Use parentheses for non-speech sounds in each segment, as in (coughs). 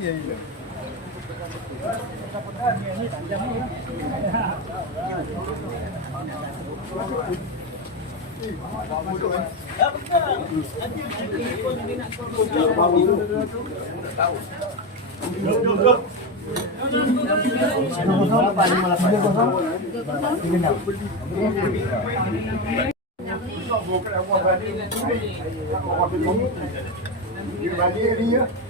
Pak, kita bawa ke ayat taxi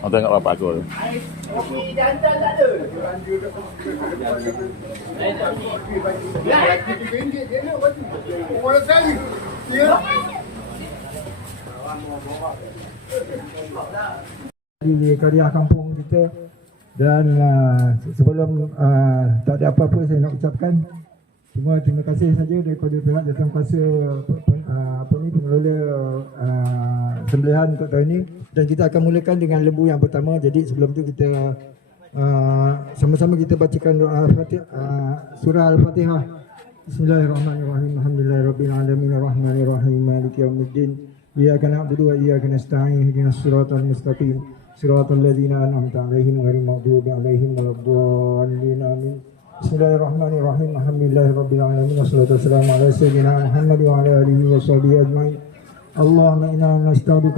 Oh, tengok bapak aku tu. Orang kali. Ya. di karya kampung kita dan uh, sebelum uh, tak ada apa-apa saya nak ucapkan cuma terima kasih saja daripada pihak jawatan kuasa apa ni pengelola uh, sembelihan untuk tahun ini dan kita akan mulakan dengan lembu yang pertama. Jadi sebelum tu kita uh, sama-sama kita bacakan doa surah al-fatihah. Bismillahirrahmanirrahim. Alhamdulillahirabbil alamin arrahmanirrahim maliki yaumiddin. Iyyaka na'budu wa iyyaka nasta'in. Ihdinas siratal mustaqim. Siratal ladzina an'amta 'alaihim ghairil maghdubi 'alaihim waladdallin. Amin Bismillahirrahmanirrahim Alhamdulillahirabbil alamin wassalatu wassalamu ala sayyidina Muhammad wa ala alihi wa sahbihi ajma'in اللهم انا نستودعك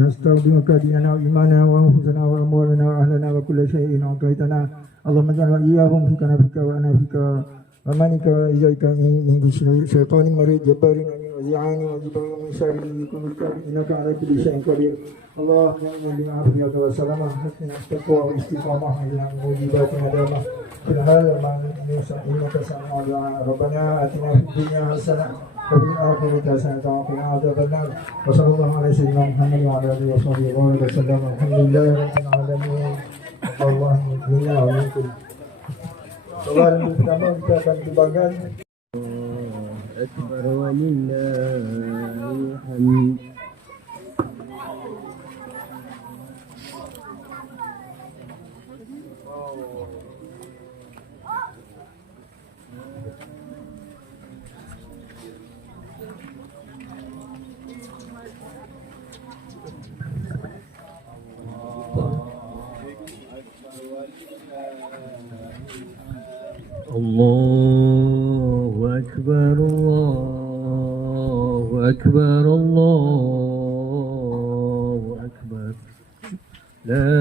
نستودعك ديننا وايماننا وانفسنا واموالنا واهلنا وكل شيء اعطيتنا اللهم اجعل واياهم في كنفك وانا فيك ومنك واياك من شيطان مريض جبار عنيد وزعان وجبار من شر كل الكافر انك على كل شيء قدير اللهم انا بالعافيه والسلامه حسن التقوى والاستقامه الى موجبات ندامه في هذا ما انك سميع الدعاء ربنا اتنا في الدنيا حسنه وفي الآخرة حسنة وقنا عذاب النار وصلى الله على سيدنا محمد وعلى آله وصحبه وبارك وسلم الحمد لله رب العالمين الله منا ومنكم Soalan yang pertama kita akan kembangkan أكبر ولله الحمد. الله أكبر الله أكبر لا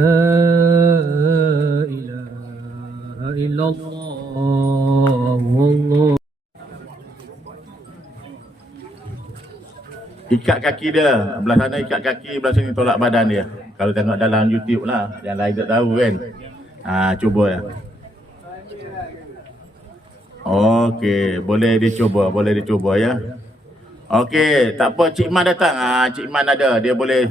إله إلا الله والله Ikat kaki dia. Belah sana ikat kaki, belah sini tolak badan dia. Kalau tengok dalam YouTube lah. Yang lain tak tahu kan. Ha, cuba ya. Okey, boleh dicuba, boleh dicuba ya. Okey, tak apa Cik Man datang. Ha, Cik Man ada, dia boleh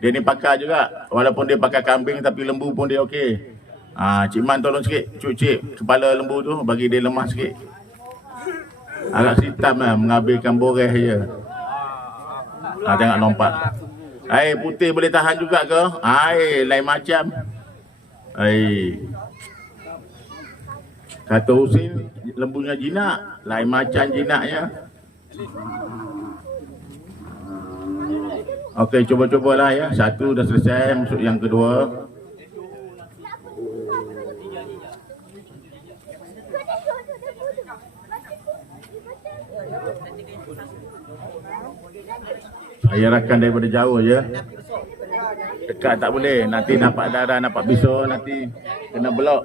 dia ni pakar juga. Walaupun dia pakai kambing tapi lembu pun dia okey. Ha, Cik Man tolong sikit, cuk cik kepala lembu tu bagi dia lemah sikit. Agak hitam lah, mengambilkan boreh je. Ha, tengok lompat. Hai, putih boleh tahan juga ke? Hai, lain macam. Hai. Kata Husin, lembunya jinak. Lain macam jinaknya. Okey, cuba-cubalah ya. Satu dah selesai, masuk yang kedua. Saya rakan daripada jauh ya. Dekat tak boleh. Nanti nampak darah, nampak pisau, nanti kena blok.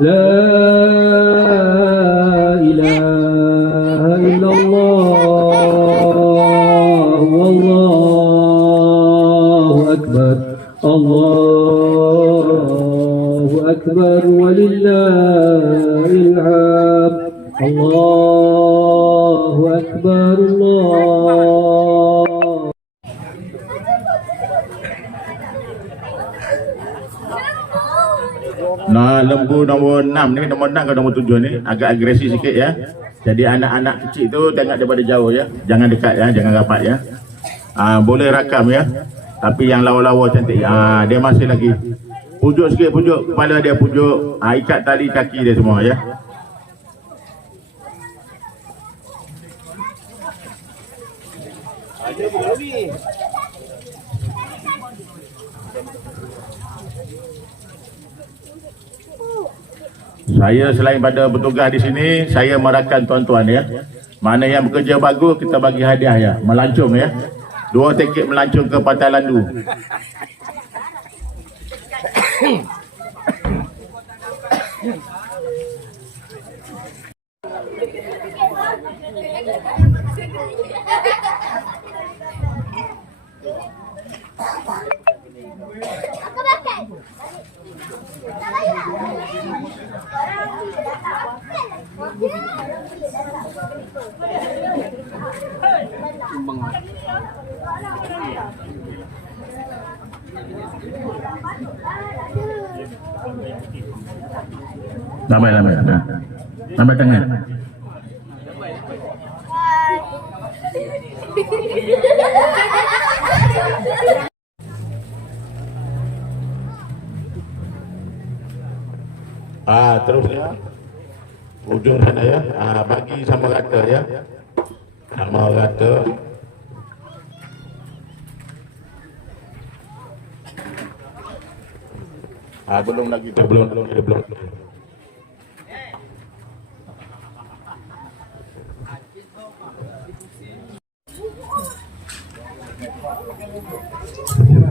لا إله إلا الله. والله أكبر. الله أكبر. ولله العاب الله أكبر. الله lembu nombor 6 ni, nombor 6 ke nombor 7 ni agak agresif sikit ya. Jadi anak-anak kecil tu tengok daripada jauh ya. Jangan dekat ya, jangan rapat ya. Ah, boleh rakam ya. Tapi yang lawa-lawa cantik. Ah, dia masih lagi pujuk sikit pujuk kepala dia pujuk. Ah, ikat tali kaki dia semua ya. Saya selain pada bertugas di sini, saya merakan tuan-tuan ya. Mana yang bekerja bagus, kita bagi hadiah ya. Melancong ya. Dua tiket melancong ke Pantai Landu. bằng làm bài làm bài. Làm bài tăng này. Ah, terus ya. Ujung sana ya. Ah, bagi sama rata ya. Sama rata. Ah, belum lagi, belum, belum, belum, belum.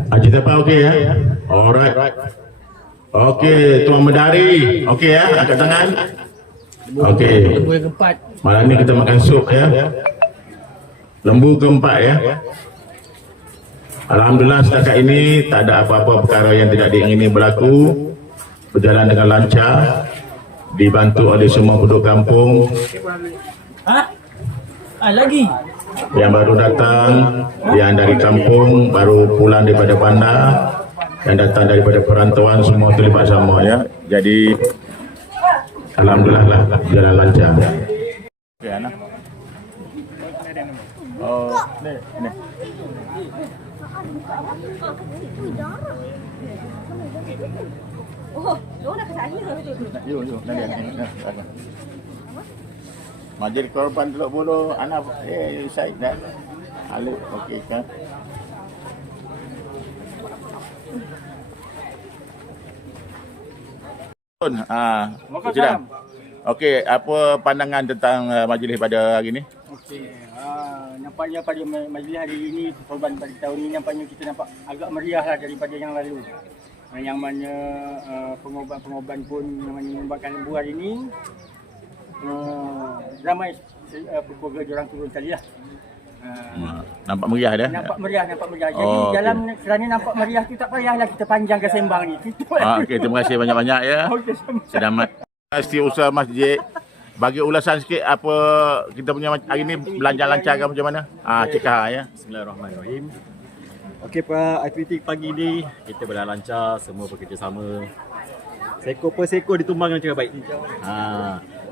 Haji Tepa okey ya? Alright. Okey, Tuan Medari. Okey ya, angkat tangan. Okey. Malam ni kita makan sup ya. Lembu keempat ya. Alhamdulillah setakat ini tak ada apa-apa perkara yang tidak diingini berlaku. Berjalan dengan lancar. Dibantu oleh semua penduduk kampung Ah, lagi. yang baru datang, yang dari kampung, baru pulang daripada bandar, yang datang daripada perantauan semua terlibat sama ya. Jadi alhamdulillah lah jalan lancar. Okey. Oh, ni ni. Dah. Majlis korban Teluk Bulu, anak eh Syed dan Alif okey kan. Ah, sudah. Okey, apa pandangan tentang uh, majlis pada hari ini? Okey. Ah, nampaknya pada ma- majlis hari ini korban pada tahun ini nampaknya kita nampak agak meriah lah daripada yang lalu. Ah, yang mana uh, pengoban-pengoban pun yang mana menyumbangkan lembu hari ini uh, ramai uh, keluarga diorang turun sekali lah. Uh, Nampak meriah dah. nampak meriah, nampak meriah. Jadi Oh, dalam kerana nampak meriah tu tak payahlah kita panjangkan sembang ni. Ah, okey, terima kasih banyak-banyak ya. (laughs) Okey. Selamat. Setiausaha masjid bagi ulasan sikit apa kita punya hari ni belanja lancar ke macam mana? Ah, Cik Kaha ya. Bismillahirrahmanirrahim. Okey, pada aktiviti pagi ni kita berjalan lancar, semua bekerjasama. Seko per seko ditumbang dengan cara baik. Ha,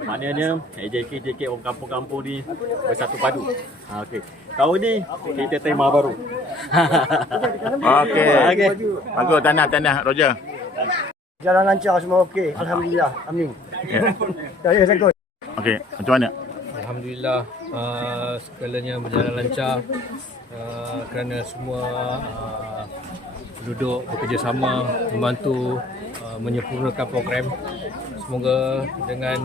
maknanya AJK JK orang kampung-kampung ni bersatu padu. Ha, okey. Tahun ni kita tema baru. (laughs) Okey. Okey. Bagus tanah-tanah Roger. Jalan lancar semua okey. Alhamdulillah. Amin. Ya. Saya sangkut. Okey, macam mana? Alhamdulillah uh, segalanya berjalan lancar uh, kerana semua uh, penduduk bekerjasama membantu uh, menyempurnakan program. Semoga dengan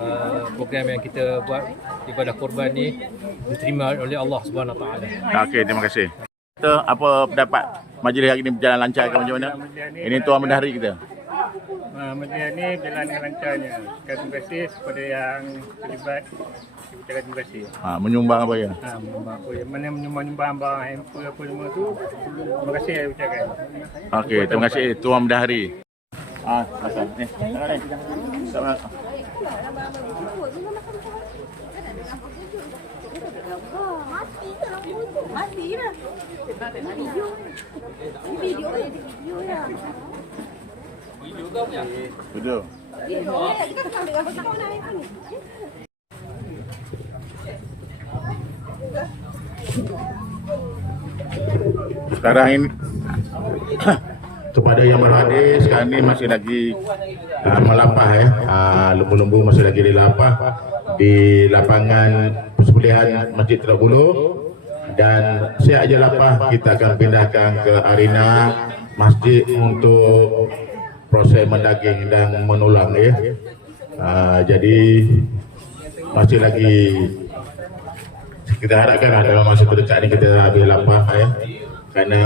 uh, program yang kita buat ibadah korban ni diterima oleh Allah Subhanahu Wa Taala. Okey, terima kasih. Kita apa pendapat majlis hari ini berjalan lancar ke macam mana? Ini tuan bendahari kita. Uh, majlis ni berjalan dengan lancarnya. Terima kasih kepada yang terlibat. Kita ucapkan terima kasih. Ha, menyumbang apa ya? Ha, menyumbang apa yang mana menyumbang-nyumbang barang hamper apa semua tu. Terima kasih saya ucapkan. Okey, terima kasih tuan bendahari. Ah, asal ni. Tangan ni. Sama. Mati ke lampu tu? Mati lah. Video. Video ya, video ya. Duduk. Video ya, kita kan ambil gambar kau nak ni. Sekarang ini (coughs) kepada yang berhadir sekarang ini masih lagi uh, melapah ya. Uh, lembu-lembu masih lagi dilapah di lapangan persembelihan Masjid Teluk Bulu dan siap aja lapah kita akan pindahkan ke arena masjid untuk proses mendaging dan menulang ya. Uh, jadi masih lagi kita harapkan lah dalam masa terdekat ni kita habis lapah ya kerana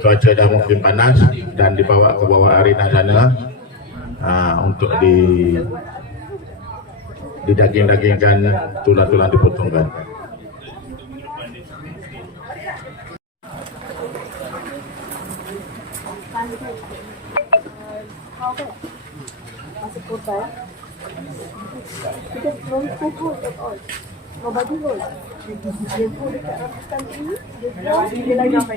cuaca dah mungkin panas dan dibawa ke bawah arena sana uh, untuk di didaging-dagingkan tulang-tulang dipotongkan. Kita belum kumpul at all. Nobody knows. Dia pun dekat ini, dia pun dia lagi sampai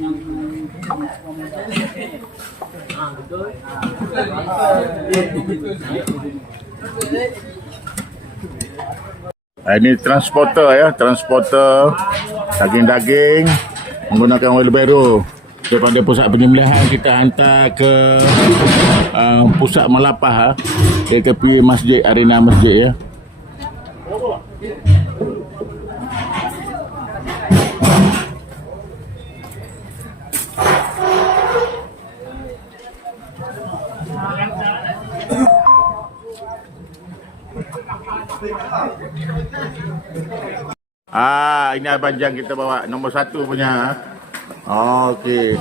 Ah, Ini transporter ya, transporter. Daging-daging menggunakan wheelbarrow daripada pusat penyembelihan kita hantar ke uh, pusat melapah ha, tepi masjid arena masjid ya. Ah, ini abang Jang kita bawa nombor satu punya. ha. Okey.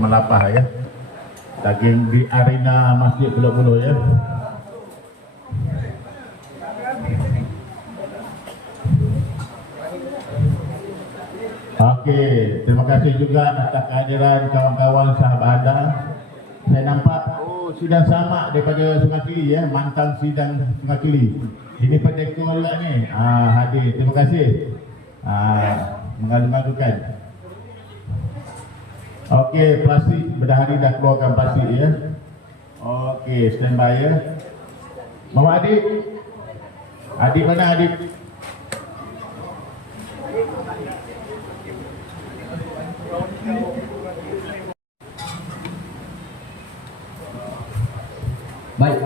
melapah ya daging di arena Masjid Pulau Bulu ya. Okey, terima kasih juga atas kehadiran kawan-kawan sahabat anda. Saya nampak oh sidang sama daripada Sungai Kili ya, mantan sidang Sungai Kili. Ini pendekor juga ni. Ah hadir. Terima kasih. Ah mengalu-alukan. Okey, plastik berdahari dah keluarkan plastik ya. Okey, standby ya. Bawa adik. Adik mana adik? Baik.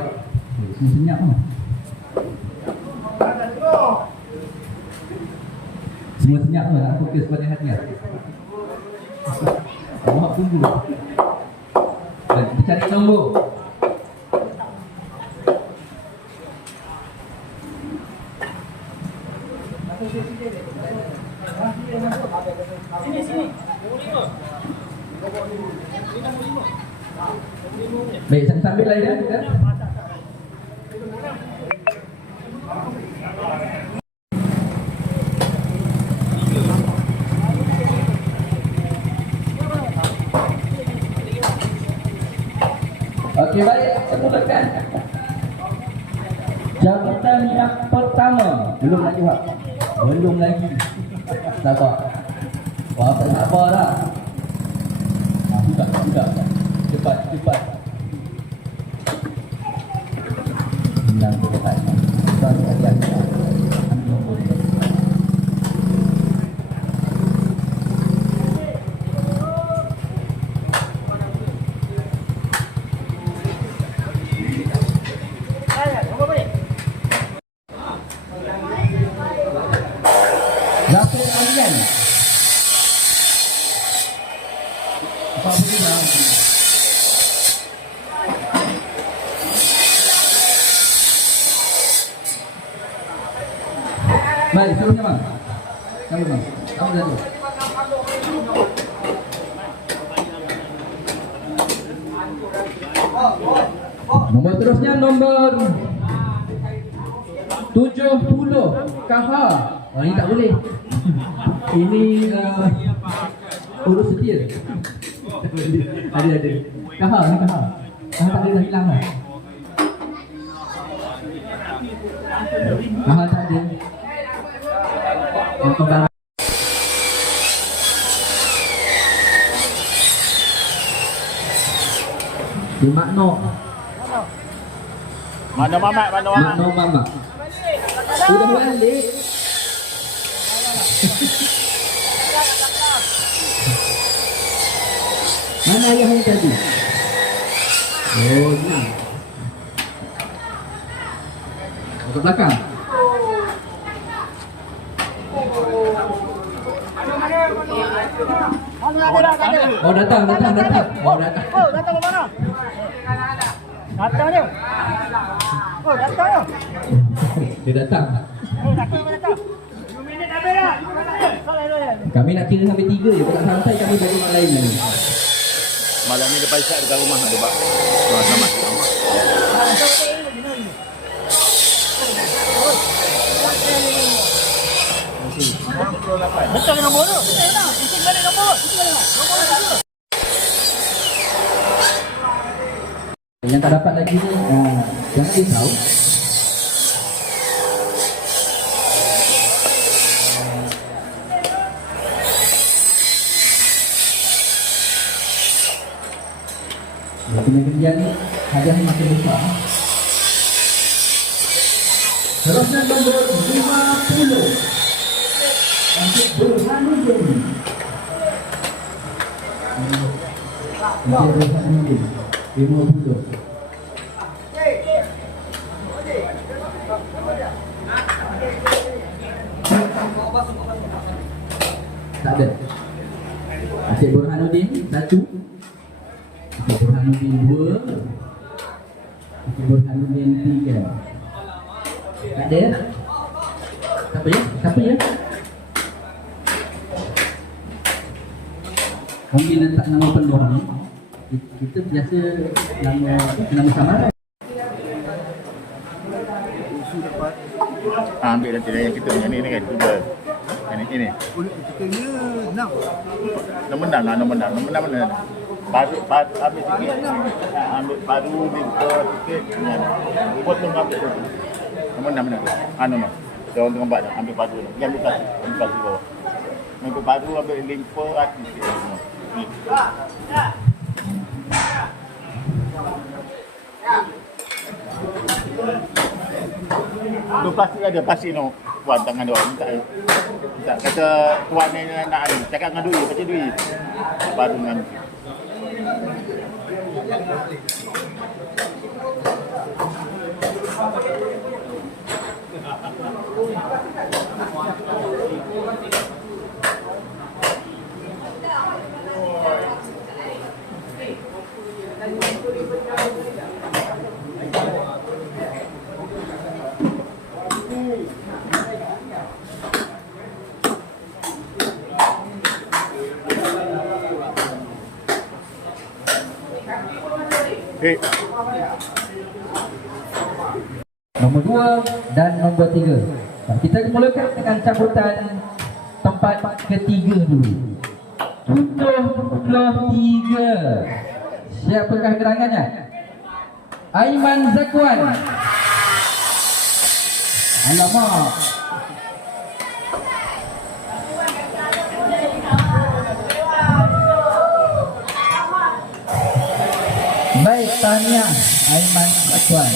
Senyap kan? Semua senyap kan? Nak fokus pada hati Awak tunggu. Dan kita cari nombor. Sambil lain ya kita. Okey baik, kita mulakan. แล้วก็ขวาไปหาบอลนะที่แบบที่แบบจะไปจะไป Baik, seterusnya bang. Kamu bang, kamu jatuh. Nombor terusnya nombor 70 KH Oh ini tak boleh. (laughs) Ini uh, urus setia. (laughs) Ada ada. KH ni KH tak ada dah hilang lah KH tak ada Yang kembali Di makno Mana mamat, mana mamat. Makno mama Sudah balik Mana ayah yang tadi? Oh, ni. Ke belakang. Oh, datang, datang, datang. Oh, datang. Oh, datang ke mana? Datang dia. Oh, datang. Dia datang. Oh, datang ke datang? minit habis dah. Kami nak kira sampai tiga je. Kalau tak sampai kami bagi orang lain ni. Malam ni depan Isyak dekat rumah ada pak. Tuan sama. Betul nombor tu. Betul tak? Isi balik nombor. Isi balik. Nombor tu. Yang tak dapat lagi ni, uh, jangan risau. Ya, kemudian ni hadiah makin besar. Terusnya nombor 50. Untuk Burhanuddin. Untuk Burhanuddin. 50. Tak ada. Asyik Burhanuddin satu. Asyik Burhanuddin dua. Asyik Burhanuddin tiga. Tak ada. Siapa ya? Siapa ya? Kami letak nama penuh ni. Kita nama nama samaran. Ha, ambil nanti yang kita yang ni ni kan cuba. Yang ni ini. Ni enam. Nombor enam lah, nombor enam. Nombor enam mana? Baru, baru ambil sikit. Ambil baru ni sikit. Ni. Potong ambil tu. Nombor enam mana tu? Ha, no, no. Dia orang tengah buat dah. Ambil baru tu. Dia ambil satu. Ambil satu bawah. Ambil baru, ambil limpa, hati sikit. Ni. Tu plastik ada plastik no. Tuan tangan dia minta. Minta kata tuan ni nak ada. Cakap dengan Dwi, baca Dwi. Baru dengan Eh, Nombor dua dan nombor tiga. Nah, kita mulakan dengan cabutan tempat ketiga dulu. Tujuh puluh tiga. Siapakah gerangannya? Aiman Zakwan. Alamak. Baik, tahniah Aiman Tuan.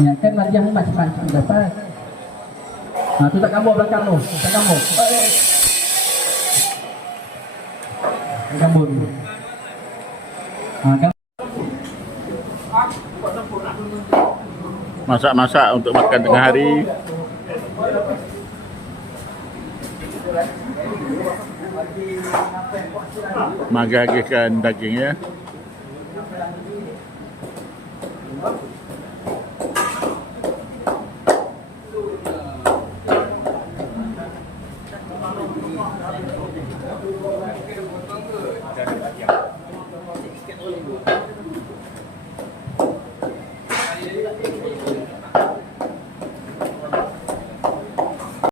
Ya, kan hadiah ni macam-macam dapat. Ha, tu tak gambar belakang tu. Tak gambar. Tak. Ha, gambar. Masak-masak untuk makan tengah hari. Magagihkan daging ya.